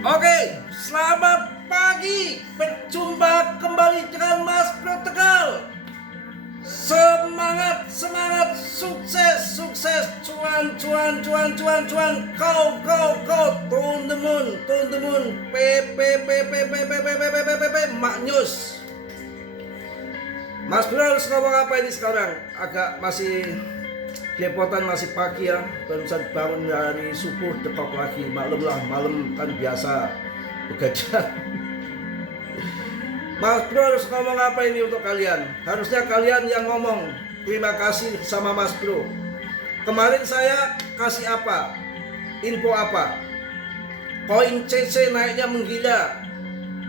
Oke, selamat pagi. Berjumpa kembali dengan Mas Bro Tegal. Semangat, semangat, sukses, sukses, cuan, cuan, cuan, cuan, cuan. Kau, turn the moon, maknyus. Mas Bro harus ngomong apa ini sekarang? Agak masih kerepotan, masih pagi ya, barusan bangun dari subuh, depak lagi, malam lah, malam kan biasa begadang. Mas Bro harus ngomong apa ini untuk kalian? Harusnya kalian yang ngomong terima kasih sama Mas Bro. Kemarin saya kasih apa? Info apa? Koin CC naiknya menggila.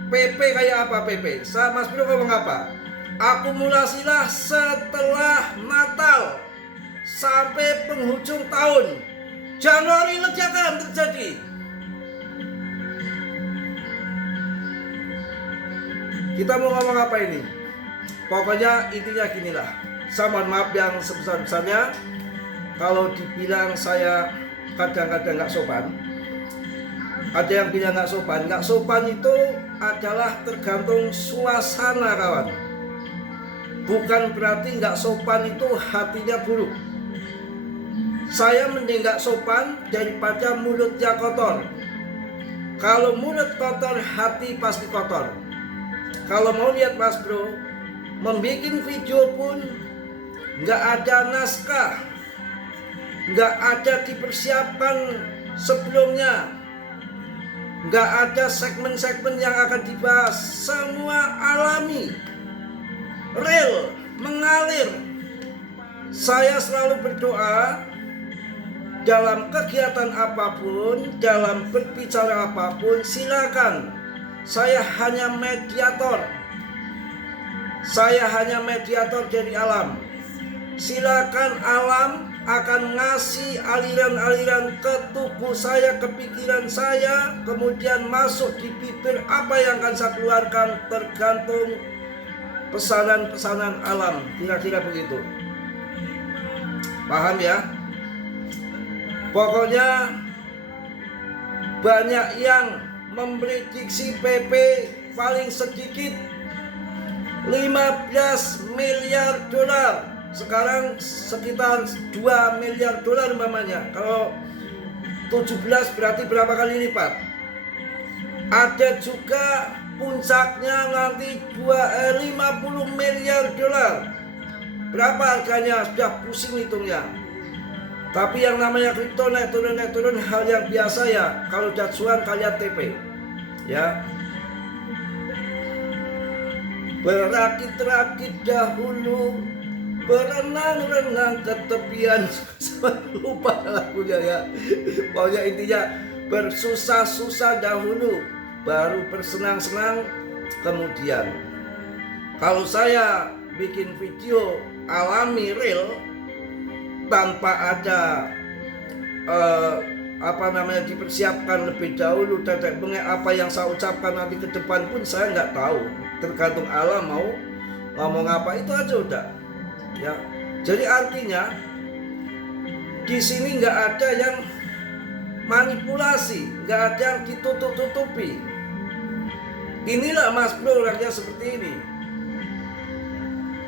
PP kayak apa PP? Mas Bro ngomong apa? Akumulasilah setelah Natal sampai penghujung tahun. Januari ledakan terjadi. Kita mau ngomong apa ini? Pokoknya intinya ginilah. Saya mohon maaf yang sebesar-besarnya kalau dibilang saya kadang-kadang nggak sopan. Ada yang bilang nggak sopan. Nggak sopan itu adalah tergantung suasana, kawan. Bukan berarti nggak sopan itu hatinya buruk. Saya mending nggak sopan daripada mulutnya kotor. Kalau mulut kotor, hati pasti kotor. Kalau mau lihat Mas Bro, membuat video pun nggak ada naskah, nggak ada dipersiapkan sebelumnya, nggak ada segmen-segmen yang akan dibahas. Semua alami, real, mengalir. Saya selalu berdoa dalam kegiatan apapun, dalam berbicara apapun, silakan. Saya hanya mediator. Saya hanya mediator dari alam. Silakan alam akan ngasih aliran-aliran ke tubuh saya, ke pikiran saya, kemudian masuk di bibir. Apa yang akan saya keluarkan tergantung pesanan-pesanan alam. Kira-kira begitu. Paham ya? Pokoknya banyak yang memprediksi PP paling sedikit 15 miliar dolar. Sekarang sekitar 2 miliar dolar umpamanya. Kalau 17 berarti berapa kali lipat? Ada juga puncaknya nanti 50 miliar dolar. Berapa harganya? Sudah pusing hitungnya. Tapi yang namanya kripto naik turun hal yang biasa ya. Kalau cuan kalian TP ya. Berakit-rakit dahulu, berenang-renang ke tepian. Lupa lagunya ya. Pokoknya intinya bersusah-susah dahulu, baru bersenang-senang kemudian. Kalau saya bikin video alami real tanpa ada dipersiapkan lebih dahulu, tetek bengek, apa yang saya ucapkan nanti ke depan pun saya nggak tahu. Tergantung alam mau ngomong apa, itu aja udah ya. Jadi artinya di sini nggak ada yang manipulasi, nggak ada yang ditutup-tutupi. Inilah Mas Bro orangnya seperti ini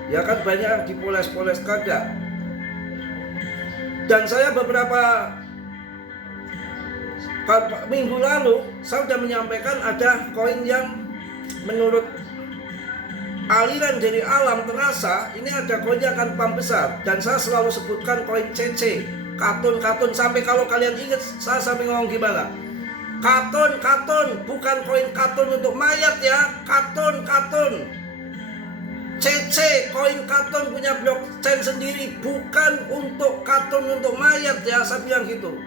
ya kan, banyak yang dipoles-poles kagak. Dan saya beberapa minggu lalu saya sudah menyampaikan ada koin yang menurut aliran dari alam terasa ini ada koin yang akan pump besar. Dan saya selalu sebutkan koin CC, katun, sampai kalau kalian ingat saya sampai ngomong gimana, katun, bukan koin katun untuk mayat ya, katun CC, koin katun punya blockchain sendiri, bukan untuk katun untuk mayat ya, saya bilang gitu.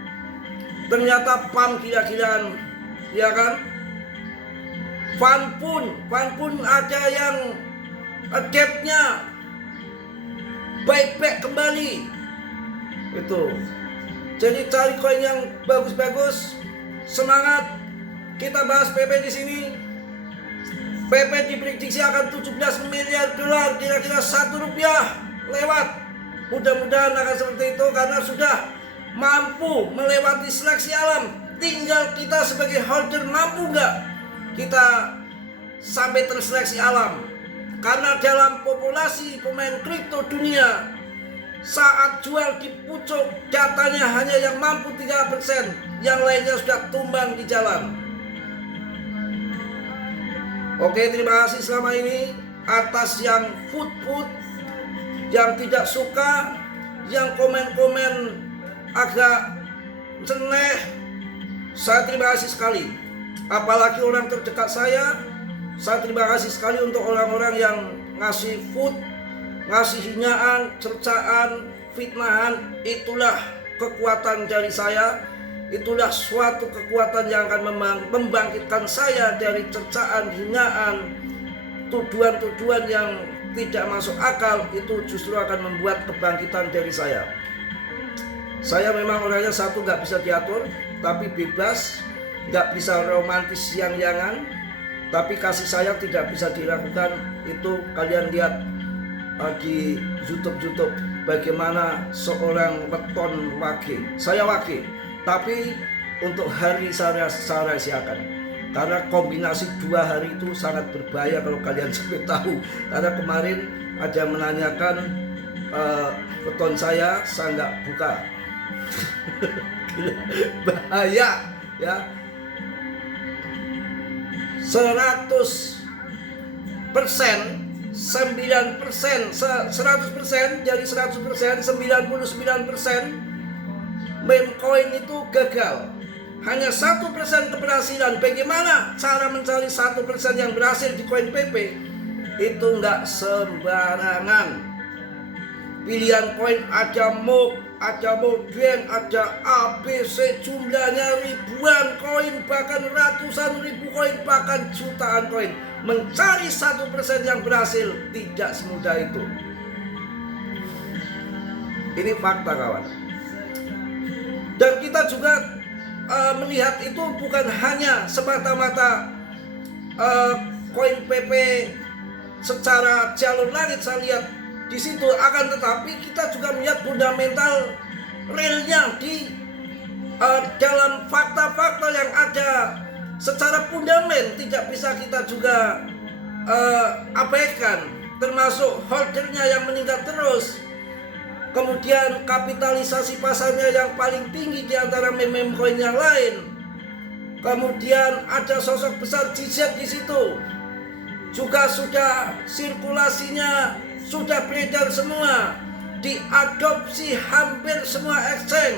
Ternyata pump gila-gilaan ya kan. Fan pun ada yang adaptnya buyback kembali itu. Jadi cari koin yang bagus-bagus, semangat. Kita bahas PP di sini. PP diprediksi akan 17 miliar dolar, kira-kira 1 rupiah lewat. Mudah-mudahan akan seperti itu karena sudah mampu melewati seleksi alam. tinggal kita sebagai holder mampu nggak kita sampai terseleksi alam. Karena dalam populasi pemain kripto dunia, saat jual di pucuk datanya hanya yang mampu 3%, yang lainnya sudah tumbang di jalan. Oke, terima kasih selama ini atas yang food, yang tidak suka, yang komen-komen agak ceneh. Saya terima kasih sekali. Apalagi orang terdekat saya terima kasih sekali untuk orang-orang yang ngasih food, ngasih hinaan, cercaan, fitnahan. Itulah kekuatan dari saya. Itulah suatu kekuatan yang akan membangkitkan saya dari cercaan, hinaan, tuduhan-tuduhan yang tidak masuk akal. Itu justru akan membuat kebangkitan dari saya. Saya memang orangnya satu, gak bisa diatur, tapi bebas, gak bisa romantis yang-yangan, tapi kasih sayang tidak bisa diragukan. Itu kalian lihat di YouTube bagaimana seorang weton wage. Saya wage, tapi untuk hari saya rahasiakan. Karena kombinasi 2 hari itu sangat berbahaya kalau kalian sampai tahu. Karena kemarin ada menanyakan weton saya nggak buka. Bahaya ya. 100%, 100% dari 100%, 99% meme coin itu gagal. Hanya 1% keberhasilan. Bagaimana cara mencari 1% yang berhasil di koin PP? Itu nggak sembarangan. Pilihan koin ada MOB, ada Modern, ada ABC, jumlahnya ribuan koin, bahkan ratusan ribu koin, bahkan jutaan koin. Mencari 1% yang berhasil tidak semudah itu. Ini fakta, kawan. Dan kita juga melihat itu bukan hanya semata-mata koin PP secara jalur langit saya lihat di situ, akan tetapi kita juga melihat fundamental realnya di dalam fakta-fakta yang ada secara fundament tidak bisa kita juga abaikan, termasuk holdernya yang meningkat terus. Kemudian kapitalisasi pasarnya yang paling tinggi di antara meme coin yang lain. Kemudian ada sosok besar GZ di situ. Juga sudah sirkulasinya sudah beredar semua, diadopsi hampir semua exchange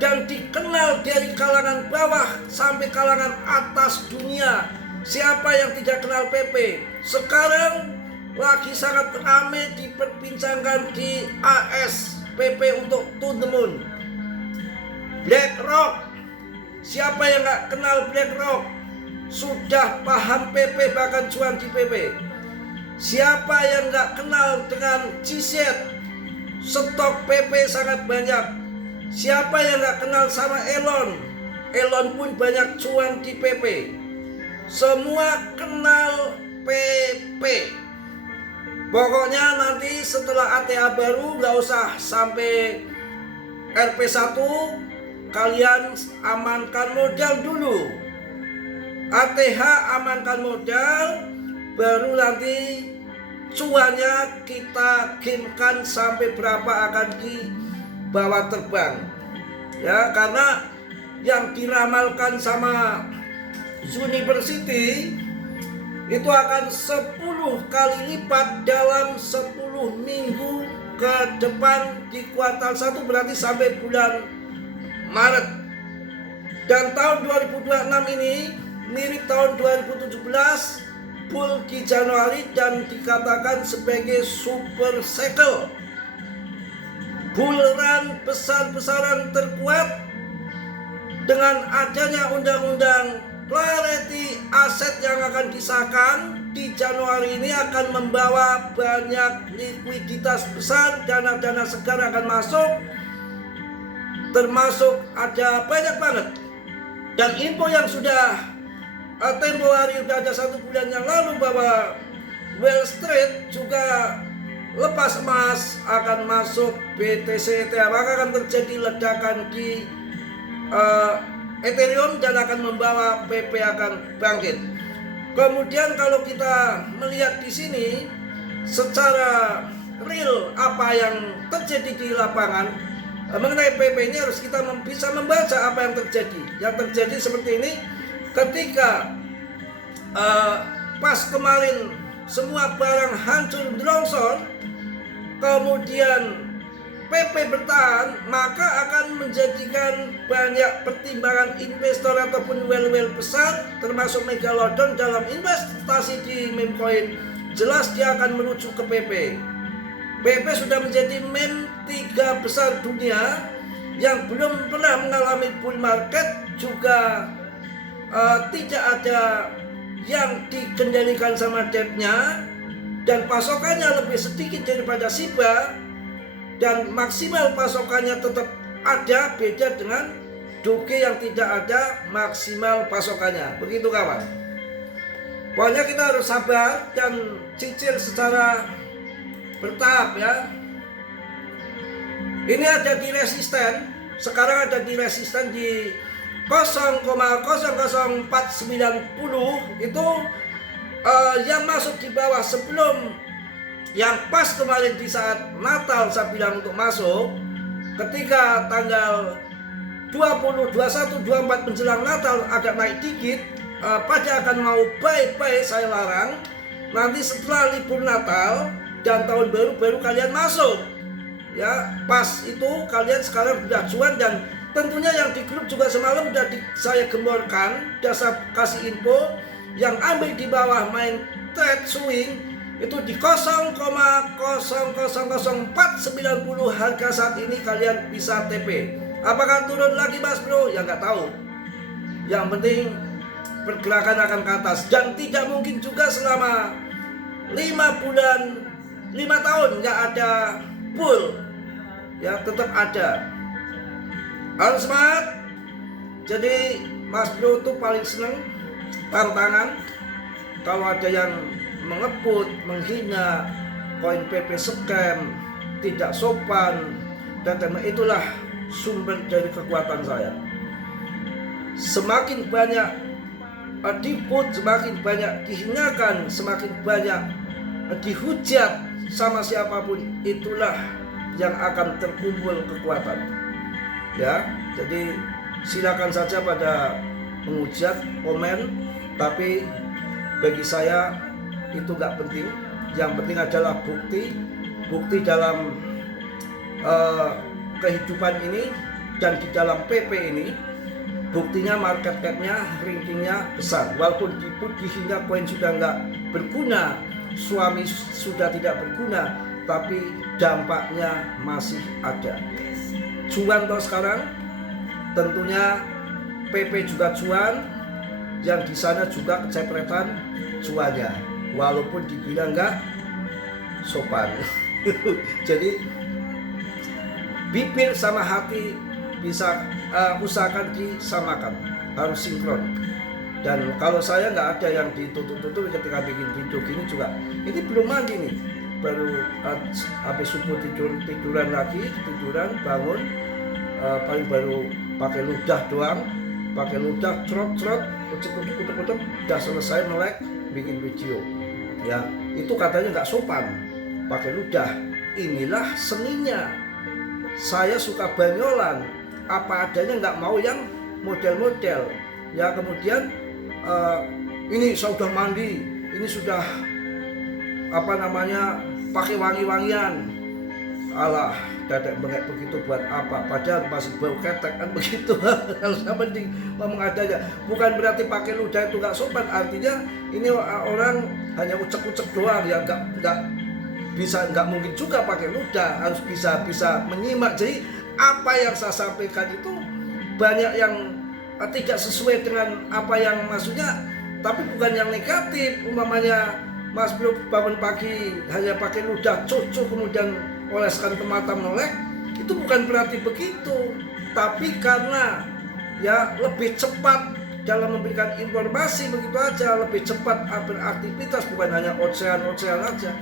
dan dikenal dari kalangan bawah sampai kalangan atas dunia. Siapa yang tidak kenal PP? Sekarang lagi sangat ramai diperbincangkan di AS PP untuk To The Moon. BlackRock, siapa yang gak kenal BlackRock? Sudah paham PP, bahkan cuan di PP. Siapa yang gak kenal dengan GZ? Stok PP sangat banyak. Siapa yang gak kenal sama Elon? Elon pun banyak cuan di PP. Semua kenal PP. Pokoknya nanti setelah ATA baru nggak usah sampai RP1, kalian amankan modal dulu. ATH amankan modal, baru nanti cuannya kita gamekan sampai berapa akan dibawa terbang. Ya, karena yang diramalkan sama University itu akan 10 kali lipat dalam 10 minggu ke depan di kuartal 1, berarti sampai bulan Maret. Dan tahun 2026 ini mirip tahun 2017, bull di Januari dan dikatakan sebagai super cycle. Bull run besar-besaran terkuat dengan adanya undang-undang Clarity aset yang akan disahkan di Januari ini akan membawa banyak likuiditas besar, dana-dana segar akan masuk, termasuk ada banyak banget. Dan info yang sudah tempo hari sudah ada 1 bulan yang lalu bahwa Wall Street juga lepas emas akan masuk BTC, maka akan terjadi ledakan di Ethereum dan akan membawa PP akan bangkit. Kemudian kalau kita melihat di sini secara real apa yang terjadi di lapangan mengenai PP ini, harus kita bisa membaca apa yang terjadi. Yang terjadi seperti ini, ketika pas kemarin semua barang hancur longsor, kemudian PP bertahan, maka akan menjadikan banyak pertimbangan investor ataupun whale-whale besar termasuk megalodon dalam investasi di meme coin. Jelas dia akan merujuk ke PP. PP sudah menjadi meme 3 besar dunia yang belum pernah mengalami bull market, juga tidak ada yang dikendalikan sama debt-nya, dan pasokannya lebih sedikit daripada Shiba, dan maksimal pasokannya tetap ada, beda dengan Doge yang tidak ada maksimal pasokannya. Begitu kawan. Pokoknya kita harus sabar dan cicil secara bertahap ya. Ini ada di resisten, sekarang ada di resisten di 0,00490 itu yang masuk di bawah sebelum yang pas kemarin di saat Natal saya bilang untuk masuk, ketika tanggal 20, 21, 24 menjelang Natal agak naik dikit, pada akan mau buy saya larang. Nanti setelah libur Natal dan tahun baru kalian masuk ya, pas itu kalian sekarang sudah cuan. Dan tentunya yang di grup juga semalam sudah saya gemborkan, sudah saya kasih info yang ambil di bawah main trade swing itu di 0,00490 harga saat ini kalian bisa TP. Apakah turun lagi Mas Bro? Ya nggak tahu. Yang penting pergerakan akan ke atas, dan tidak mungkin juga selama 5 bulan 5 tahun nggak ada bull ya, tetap ada. Harus semangat. Jadi Mas Bro tuh paling seneng tantangan. Kalau ada yang mengebut, menghina, koin PP scam, tidak sopan, dan itulah sumber dari kekuatan saya. Semakin banyak diput, semakin banyak dihinakan, semakin banyak dihujat sama siapapun, itulah yang akan terkumpul kekuatan. Ya, jadi silakan saja pada menghujat, komen, tapi bagi saya itu nggak penting. Yang penting adalah bukti dalam kehidupan ini dan di dalam PP ini. Buktinya market cap-nya, rankingnya besar. Walaupun diput, dihina, koin sudah nggak berguna, suami sudah tidak berguna, tapi dampaknya masih ada. Cuan toh sekarang, tentunya PP juga cuan, yang di sana juga kecepretan cuannya, walaupun dibilang nggak sopan. Jadi bibir sama hati bisa usahakan disamakan, harus sinkron. Dan kalau saya nggak ada yang ditutup-tutup ketika bikin video gini juga. Ini belum mandi nih, baru habis subuh tiduran bangun, paling baru pakai ludah doang, trot kucuk, udah selesai melek bikin video. Ya itu katanya nggak sopan pakai ludah. Inilah seninya. Saya suka banyolan, apa adanya, nggak mau yang model-model. Ya kemudian ini saya sudah mandi, ini sudah pakai wangi-wangian. Alah, dadek bengek begitu buat apa? Padahal masih bau ketek kan begitu. Harus mending ngomong adanya. Bukan berarti pakai ludah itu nggak sopan. Artinya ini orang hanya ucek-ucek doang ya, nggak mungkin juga pakai ludah. Harus bisa menyimak. Jadi apa yang saya sampaikan itu banyak yang tidak sesuai dengan apa yang maksudnya, tapi bukan yang negatif. Umpamanya Mas Bro bangun pagi hanya pakai ludah cucuk kemudian oleskan ke mata melek, itu bukan berarti begitu. Tapi karena ya lebih cepat dalam memberikan informasi begitu aja, lebih cepat beraktivitas, bukan hanya ocehan aja.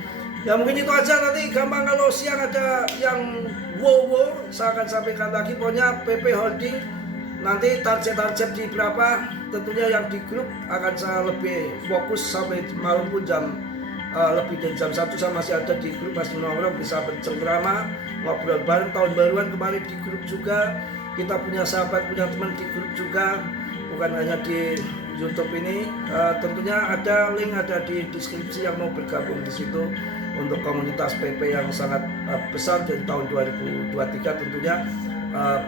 Ya mungkin itu aja, nanti gampang kalau siang ada yang wow, saya akan sampaikan lagi. Pokoknya PP Holding nanti target di berapa, tentunya yang di grup akan saya lebih fokus sampai malam pun jam lebih dari jam 1 saya masih ada di grup, masih nongkrong, bisa bercengkrama, ngobrol bareng. Tahun baruan kemarin di grup juga, kita punya sahabat, punya teman di grup juga, bukan hanya di YouTube ini. Tentunya ada link, ada di deskripsi yang mau bergabung di situ untuk komunitas PP yang sangat besar dari tahun 2023 tentunya.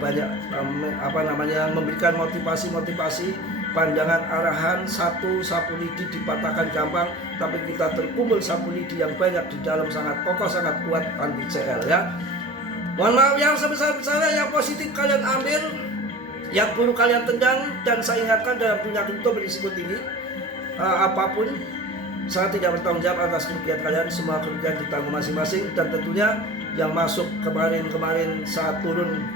Banyak memberikan motivasi pandangan arahan. Satu sapu lidi dipatahkan gampang, tapi kita terkumpul sapu lidi yang banyak di dalam sangat kokoh, sangat kuat anti CL ya. Mohon maaf yang sebesar-besarnya, yang positif kalian ambil, yang buruk kalian tendang. Dan saya ingatkan, dalam dunia kripto berisiko tinggi, apapun saya tidak bertanggung jawab atas kerugian kalian, semua kerugian ditanggung masing-masing. Dan tentunya yang masuk kemarin saat turun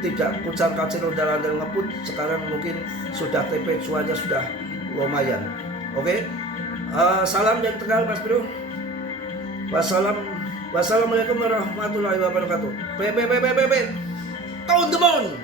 tidak kucar kacir ondel-ondel ngeput, sekarang mungkin sudah TP cuannya sudah lumayan. Oke. Salam dari Tegal Mas Bro. Wassalamualaikum warahmatullahi wabarakatuh. PP Count the moon.